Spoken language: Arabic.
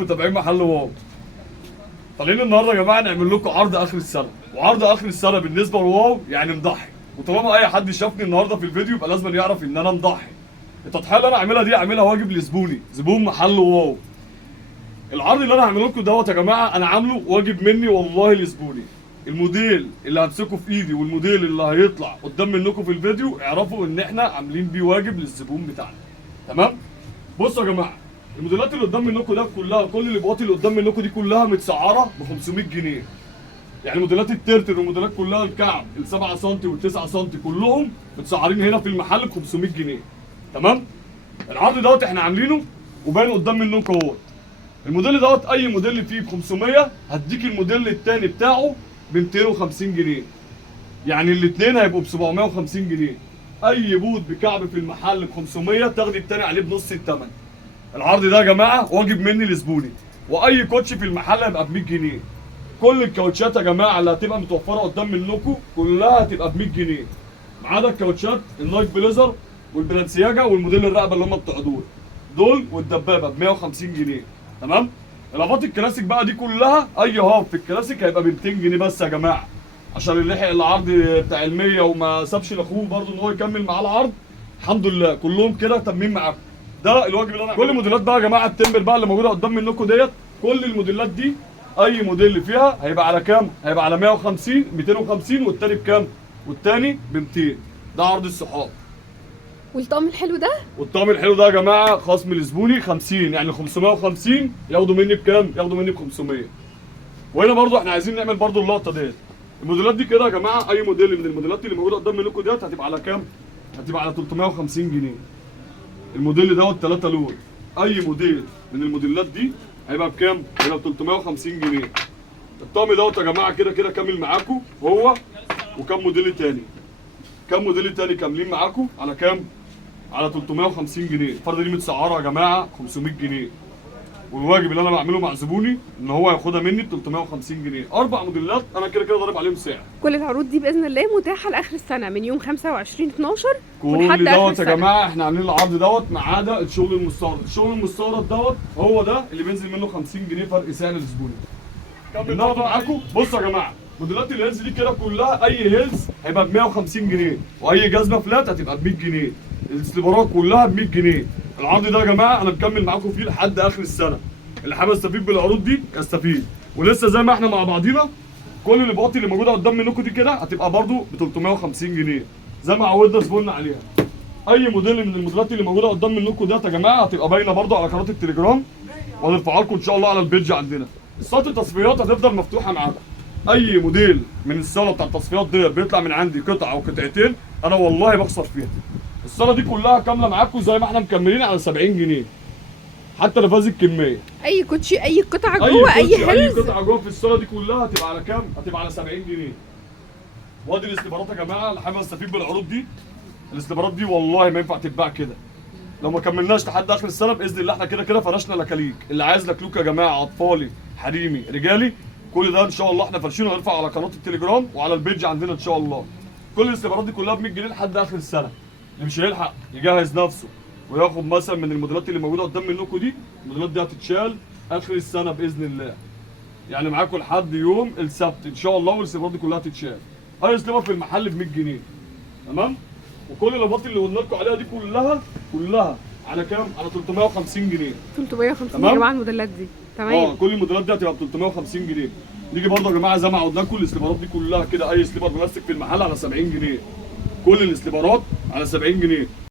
متابعين محل واو. طالعين النهارده يا جماعه نعمل لكم عرض اخر السنه، وعرض اخر السنه بالنسبه لواو يعني مضحي، وطالما اي حد شافني النهارده في الفيديو يبقى لازم يعرف ان انا مضحي. التضحيه اللي انا عاملها دي اعملها واجب لزبوني، زبون محل واو. العرض اللي انا هعمله لكم دوت يا جماعه انا عامله واجب مني والله لزبوني. الموديل اللي همسكه في ايدي والموديل اللي هيطلع قدام منكم في الفيديو اعرفوا ان احنا عاملين بيه واجب للزبون بتاعنا. تمام؟ بصوا يا جماعه، الموديلات اللي قدام منكم ده كلها، كل الابواط اللي قدام منكم دي كلها متسعره ب 500 جنيه. يعني موديلات الترتر والموديلات كلها الكعب ال 7 سم وال 9 سم كلهم متسعرين هنا في المحل ب 500 جنيه. تمام؟ العرض دوت احنا عاملينه وباين قدام منكم اهوت. الموديل دوت اي موديل فيه ب 500 هديك الموديل الثاني بتاعه ب 250 جنيه. يعني الاثنين هيبقوا ب 750 جنيه. اي بوت بكعب في المحل ب 500 تاخدي الثاني عليه بنص الثمن. العرض ده يا جماعه واجب مني لزبوني. واي كوتش في المحل هيبقى ب 100 جنيه. كل الكاوتشات يا جماعه اللي هتبقى متوفره قدام منكم كلها هتبقى ب 100 جنيه. ما عدا الكاوتشات النايك بليزر والبلانسياجا والموديل الرقبه اللي هم بتوع دول والدبابه ب 150 جنيه. تمام؟ الاباط الكلاسيك بقى دي كلها اي هاف في الكلاسيك هيبقى ب 200 جنيه بس يا جماعه. عشان اللي لحق العرض بتاع ال 100 وما سابش لاخوه برضه ان هو يكمل معاه العرض، الحمد لله كلهم كده تمين معاكم. ده الواجب اللي انا كل الموديلات بقى يا جماعه التمبر بقى اللي موجوده قدام منكم ديت، كل الموديلات دي اي موديل فيها هيبقى على كام؟ هيبقى على 150 250 والتاني بكام؟ والتاني ب 200. ده عرض الصحاب. والطقم الحلو ده؟ والطقم الحلو ده يا جماعه خصم لزبوني 50، يعني 550 ياخدوا مني بكام؟ ياخدوا مني ب 500. وهنا برضو احنا عايزين نعمل برضو اللقطه ديت. الموديلات دي كده يا جماعه اي موديل من الموديلات اللي موجوده قدام منكم ديت هتبقى على كام؟ هتبقى على 350 جنيه. الموديل دوت 3 لون. اي موديل من الموديلات دي هيبقى بكام؟ هيبقى ب 350 جنيه. الطقم دوت يا جماعه كده كده كامل معاكم هو وكام موديل تاني. كام موديل تاني كاملين معاكم على كام؟ على 350 جنيه. الفرده دي متسعره يا جماعه 500 جنيه. والواجب اللي انا بعمله مع زبوني ان هو ياخدها مني ب 350 جنيه. 4 موديلات انا كده كده ضارب عليهم سعر. كل العروض دي باذن الله متاحه لاخر السنه من يوم 25 12 كل دوت يا جماعه احنا عاملين العرض دوت ما عدا الشغل المستورد. الشغل المستورد دوت هو ده اللي بينزل منه 50 جنيه فرق سعر للزبون. النهارده معاكم بصوا يا جماعه، موديلات الهيلز دي كده كلها اي هيلز هيبقى ب 150 جنيه، واي جزمه فلات هتبقى ب 100 جنيه. الاستبارات كلها ب 100 جنيه. العرض ده يا جماعه انا مكمل معاكم فيه لحد اخر السنه. اللي حابب يستفيد بالعروض دي يستفيد. ولسه زي ما احنا مع بعضينا كل الاباط اللي موجوده قدام منكم دي كده هتبقى برده ب 350 جنيه زي ما عودنا زبوننا عليها. اي موديل من الموديلات اللي موجوده قدام منكم ده يا جماعه هتبقى باينه برده على قناه التليجرام، وهنرفعها لكم ان شاء الله على البيج عندنا. صاله التصفيات هتفضل مفتوحه معاكم. اي موديل من الصاله بتاع التصفيات دي بيطلع من عندي قطعه او قطعتين انا والله بخسر فيها. الصاله دي كلها كامله معاكم زي ما احنا مكملين على 70 جنيه. حتى نفاذ الكميه. اي كوتشي اي قطعه جوه اي هيلز اي قطعه جوه في الصاله دي كلها هتبقى على كام؟ هتبقى على 70 جنيه. وادي الاستبارات يا جماعه اللي حابب يستفيد بالعروض دي. الاستبارات دي والله ما ينفع تتباع كده. لو ما كملناش لحد اخر السنه باذن الله احنا كده كده فرشنا لكاليك. اللي عايز لكلوك يا جماعه اطفالي حريمي رجالي كل ده ان شاء الله احنا فرشينه هنرفع على قناه التليجرام وعلى البيج عندنا ان شاء الله. كل الاستبارات دي كلها ب 100 جنيه لحد اخر السنه. اللي مش هيلحق يجهز نفسه وياخد مثلا من الموديلات اللي موجوده قدام منكم دي، الموديلات دي هتتشال اخر السنه باذن الله. يعني معاكم لحد يوم السبت ان شاء الله والاستبارات دي كلها هتتشال. اي استبار في المحل ب 100 جنيه. تمام؟ وكل الاباط اللي قلنا لكم عليها دي كلها على كام؟ على 350 جنيه. 350 يا جماعه الموديلات دي. تمام؟ كل الموديلات دي هتبقى ب 350 جنيه. نيجي برضه يا جماعه زي ما عودنا لكم الاستبارات دي كلها كده اي استبار بلاستيك في المحل على 70 جنيه. كل الاستبارات على 70 جنيه.